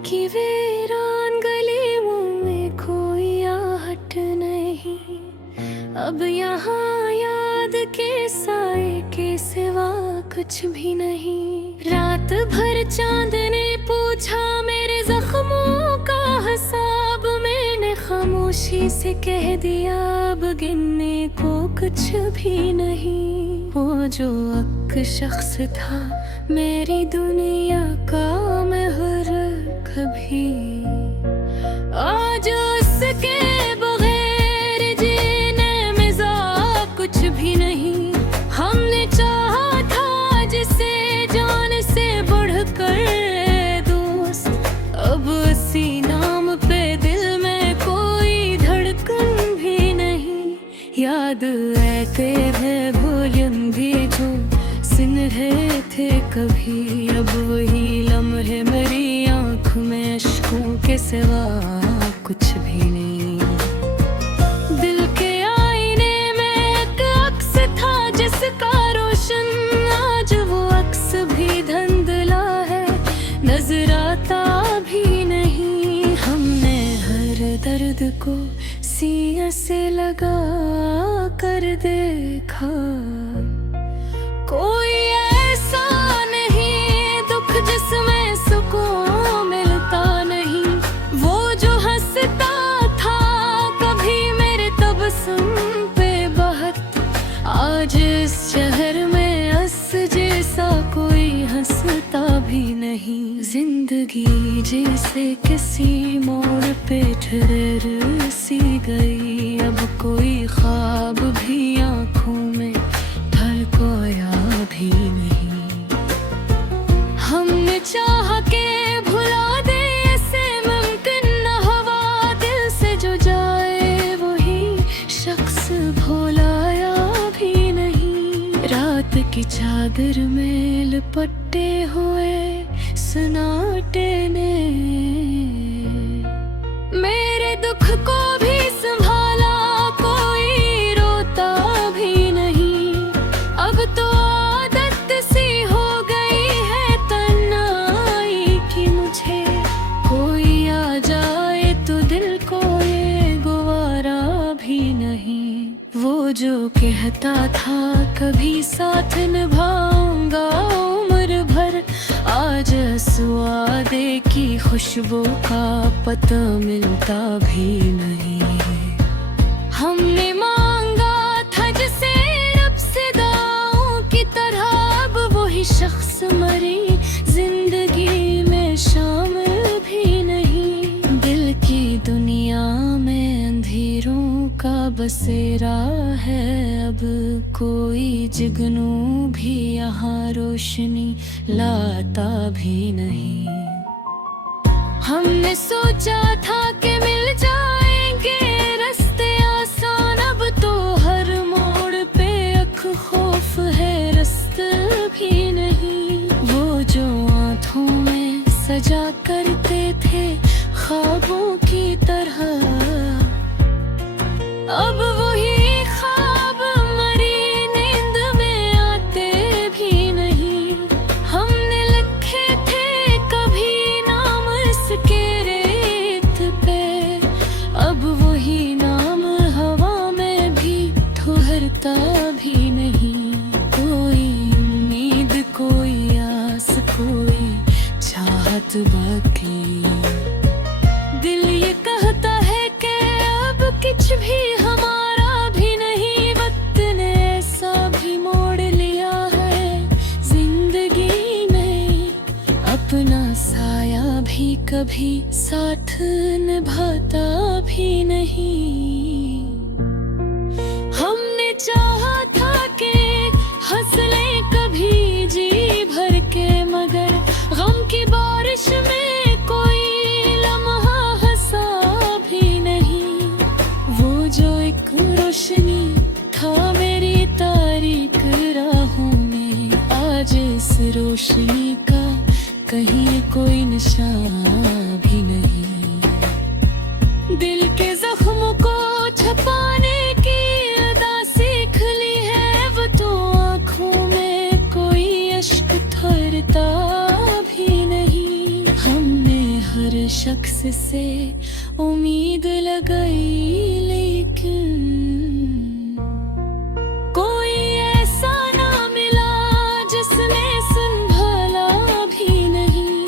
की वीरान गलियों में कोई आहट नहीं। अब यहाँ याद के साए के सिवा कुछ भी नहीं। रात भर चांद ने पूछा मेरे जख्मों का हिसाब, मैंने खामोशी से कह दिया अब गिनने को कुछ भी नहीं। वो जो अक शख्स था मेरी दुनिया का महर कभी, आज उसके बगैर जीने में ज़्यादा कुछ भी नहीं। हमने चाहा था जिसे जान से बढ़कर दोस्त, अब उसी नाम पे दिल में कोई धड़कन भी नहीं। याद आते हैं भूलन भी जो सुन रहे थे कभी, अब वही लम्हे मेरी आँख में अश्कों के सिवा कुछ भी नहीं। दिल के आईने में एक अक्स था जिसका रोशन आज वो अक्स भी धुंधला है, नजर आता भी नहीं। हमने हर दर्द को सीने से लगा कर देखा, कोई ऐसा नहीं दुख जिसमें सुकून मिलता नहीं। वो जो हंसता था कभी मेरे तबस्सुम पे बहुत, आज इस शहर में हंस जैसा कोई हंसता भी नहीं। जिंदगी जैसे किसी मोड़ पे ठहर सी गई, अब कोई ख्वाब भी आँखों में कोया भी नहीं। हमने चाहा के भुला दे ऐसे मुमकिन न हवा, दिल से जो जाए वही शख्स भुलाया भी नहीं। रात की चादर में लिपटे हुए सन्नाटे ने मेरे दुख को भी संभाला, कोई रोता भी नहीं। अब तो आदत सी हो गई है तन्हाई की मुझे, कोई आ जाए तो दिल को ये गवारा भी नहीं। वो जो कहता था कभी साथ निभाऊंगा उम्र भर, आज स्वादे की खुशबू का पता मिलता भी नहीं। हमने मांगा था जिसे रब से दुआओं की तरह, अब वही शख्स मरी जिंदगी में शामिल भी नहीं। दिल की दुनिया में अंधेरों का बसेरा है, अब कोई जुगनू भी यहाँ रोशनी लाता भी नहीं। हमने सोचा था कि मिल जाएंगे रास्ते आसान, अब तो हर मोड़ पे अख खौफ है रास्ते भी नहीं। वो जो आँखों में सजा करते थे ख्वाबों की तरह, अब वही ख्वाब मरी नींद में आते भी नहीं। हमने लिखे थे कभी नाम इसके रेत पे, अब वही नाम हवा में भी ठहरता भी नहीं। कोई उम्मीद कोई आस कोई चाहत बाकी, दिल ये कहता है कि अब कुछ भी हमारा भी नहीं। वक्त ने ऐसा भी मोड़ लिया है जिंदगी में, अपना साया भी कभी साथ निभाता भी नहीं। हमने चाहा था कि हंस लें कभी जी भर के, मगर गम की बारिश में कोई लम्हा हंसा भी नहीं। वो जो एक रोशनी था मेरी तारीक राहों में, आज इस रोशनी का कहीं कोई निशान भी नहीं। दिल के जख्म को छुपाने की अदा सीख ली है, वो तो आँखों में कोई अश्क ठहरता भी नहीं। हमने हर शख्स से उम्मीद लगाई, लेकिन कोई ऐसा ना मिला जिसने संभाला भी नहीं।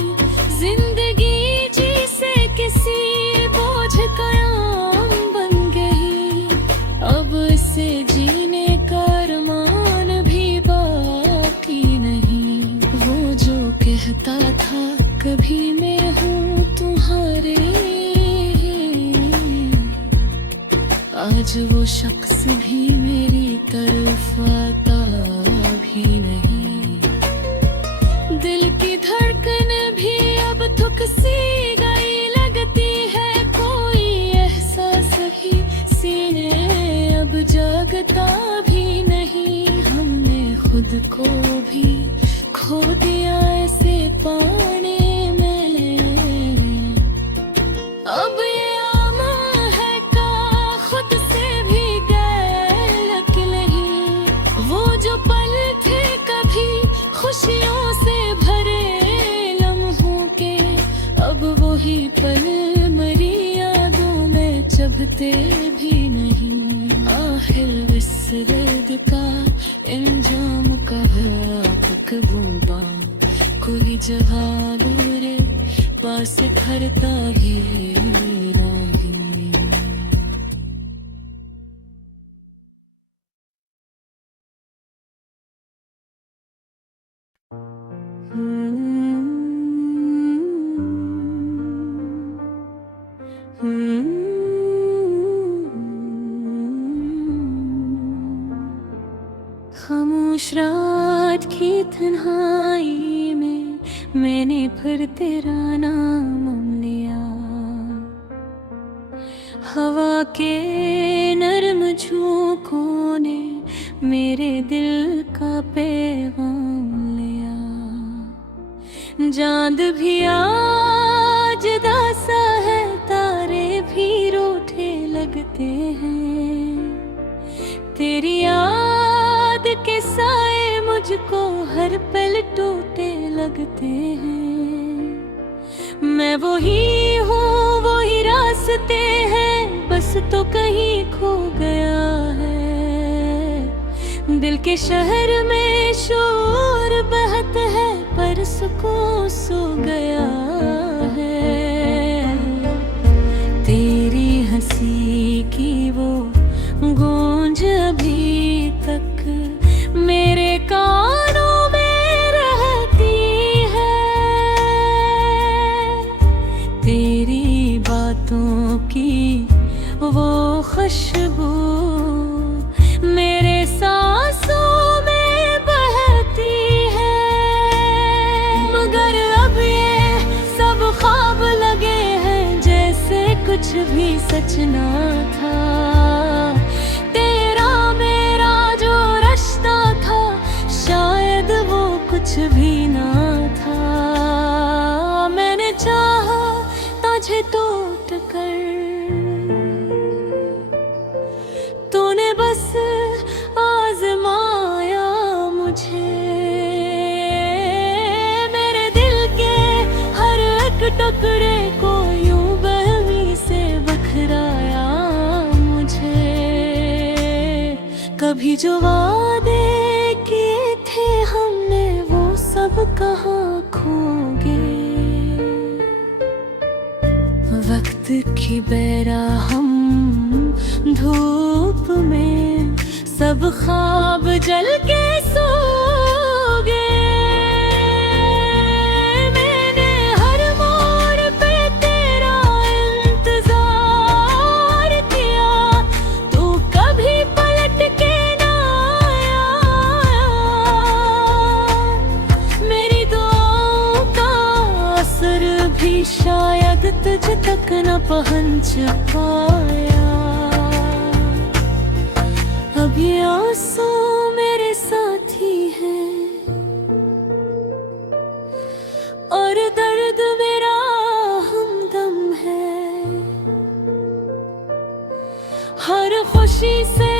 जिंदगी जी से किसी बोझ का नाम बन गई। अब इसे जीने का अरमान भी बाकी नहीं। वो जो कहता था कभी मैं हूँ तुम्हारे, आज वो शख्स भी मेरी तरफ आता भी नहीं। दिल की धड़कन भी अब थुक सी गई लगती है। कोई एहसास ही सीने अब जागता भी नहीं। हमने खुद को भी खो दिया ऐसे पाने में। अब ये आम है का खुद से भी गैर नहीं। वो जो पल थे कभी खुशियों से भरे लम्हों के, अब वही पल मरी यादों में चुभते भी नहीं। आखिर इस दर्द का इंजाम कहाँ कबूबा, कोई जवाब रे पास खरता ही नहीं। खामोश रात की तन्हाई में मैंने फिर तेरा नाम लिया। हवा के नरम झोंकों ने मेरे दिल का पैगाम लिया। चांद भी आज दासा है, तारे भी रूठे लगते हैं। तेरी याद के साए मुझको हर पल टूटे लगते हैं। मैं वही हूँ, वही रास्ते हैं, बस तो कहीं खो गया है। दिल के शहर में शोर बहत है, पर सुकून सो गया है। तेरी हंसी की वो गूंज अभी तक मेरे कानों में रहती है। तेरी बातों की वो खुशबू मेरे सांसों में बहती है। मगर अब ये सब ख्वाब लगे हैं, जैसे कुछ भी सच ना था। तेरा मेरा जो रिश्ता था, शायद वो कुछ भी ना था। मैंने चाहा तुझे टूट कर, तूने बस आजमाया मुझे। मेरे दिल के हर एक टुकड़े को यूं बेरहमी से बखराया मुझे। कभी जो वादे किए थे हमने, वो सब कहाँ खो गए। वक्त की बेराहम धूप में सब ख्वाब जल के सो गए। मैंने हर मोड़ पे तेरा इंतजार किया, तू कभी पलट के ना आया। मेरी दुआओं का असर भी शायद तुझ तक न पहुंच पाया। अब ये आंसू मेरे साथी हैं, और दर्द मेरा हमदम है। हर खुशी से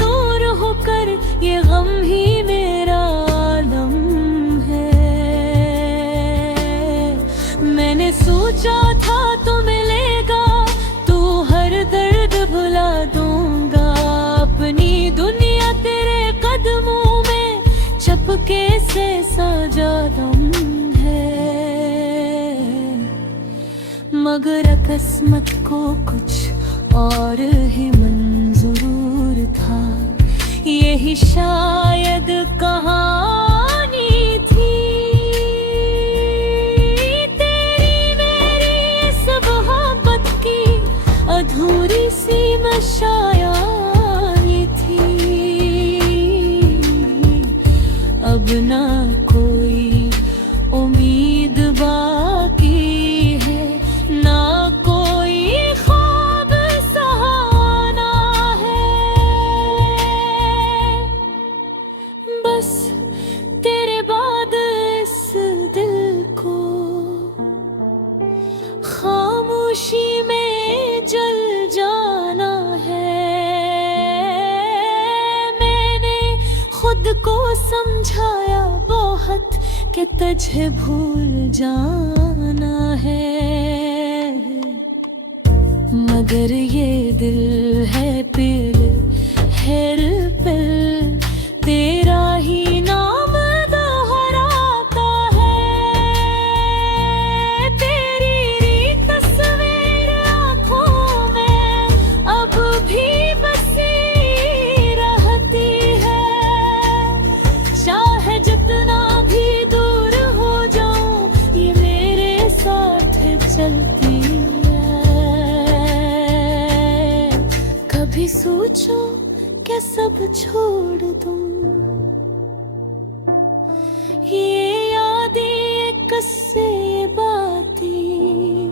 दूर होकर ये गम ही मेरा आलम है। मैंने सोचा था तो मिलेगा, तू हर दर्द भुला दूंगा। अपनी दुनिया तेरे कदमों में चपके से सजा दम है। मगर अकस्मत को कुछ और ही मंजूर था, यही शायद कहानी थी। तेरी मेरी इस मोहब्बत की अधूरी सी मशायानी थी। अब ना कोई उम्मीद बाकी है, ना कोई ख्वाब सहाना है। बस तेरे बाद इस दिल को खामोशी में जल जाना है। मैंने खुद को समझाया बहुत कि तुझे भूल जाना है, मगर ये दिल है पिल हेर पिल, तेरा ही नाम दोहराता है। तेरी तस्वीर आँखों में अब भी बसी रहती है। चाहे जितना भी दूर हो जाऊं, ये मेरे साथ चलती है। कभी सोचो क्या सब छोड़ दूं, ये यादें किससे बातें,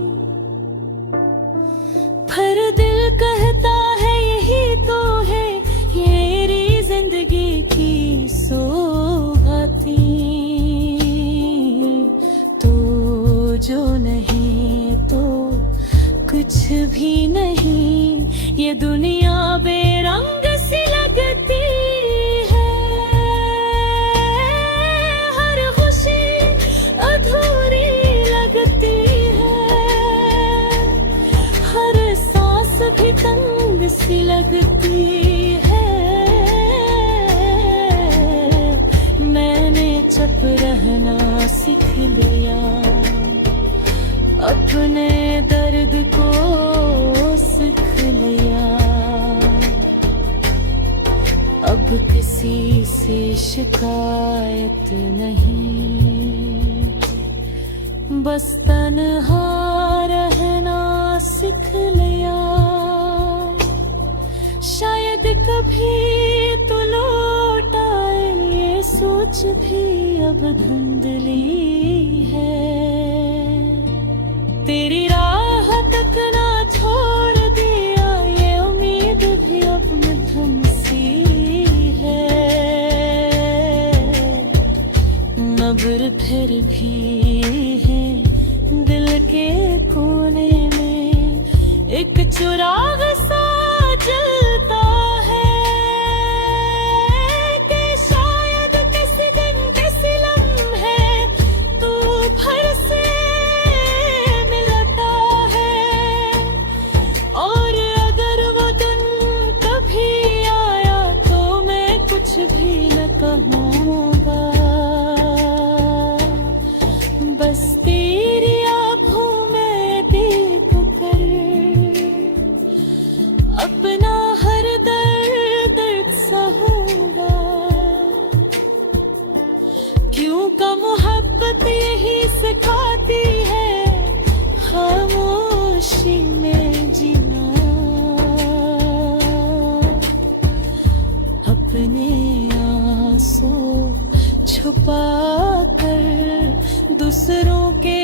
पर दिल कहता है यही तो है मेरी जिंदगी की सौगाती। तो जो नहीं तो कुछ भी नहीं, ये दुनिया बेरंग सी लगती है। हर खुशी अधूरी लगती है, हर सांस भी तंग सी लगती है। मैंने चुप रहना सीख लिया, अपने दर्द को सीख लिया। अब किसी से शिकायत नहीं, बस तन्हा रहना सीख लिया। शायद कभी तो लौट आए, ये सोच भी अब धुंधली है। तेरी राह तक ना छोड़ दिया, ये उम्मीद भी अब मध्यम सी है। मगर फिर भी है दिल के कोने में एक चिराग सा जलता है, कि शायद किसी दिन किसी लम्हे तू फिर से मिलता है। और अगर वो दिन कभी आया तो मैं कुछ भी न कहूँगा, बस तेरी आँखों में डूब कर अपना हर दर्द सहूँगा। क्यों का मोहब्बत यही सिखाती है, खामोशी में जीना। अपने आंसू छुपा कर दूसरों के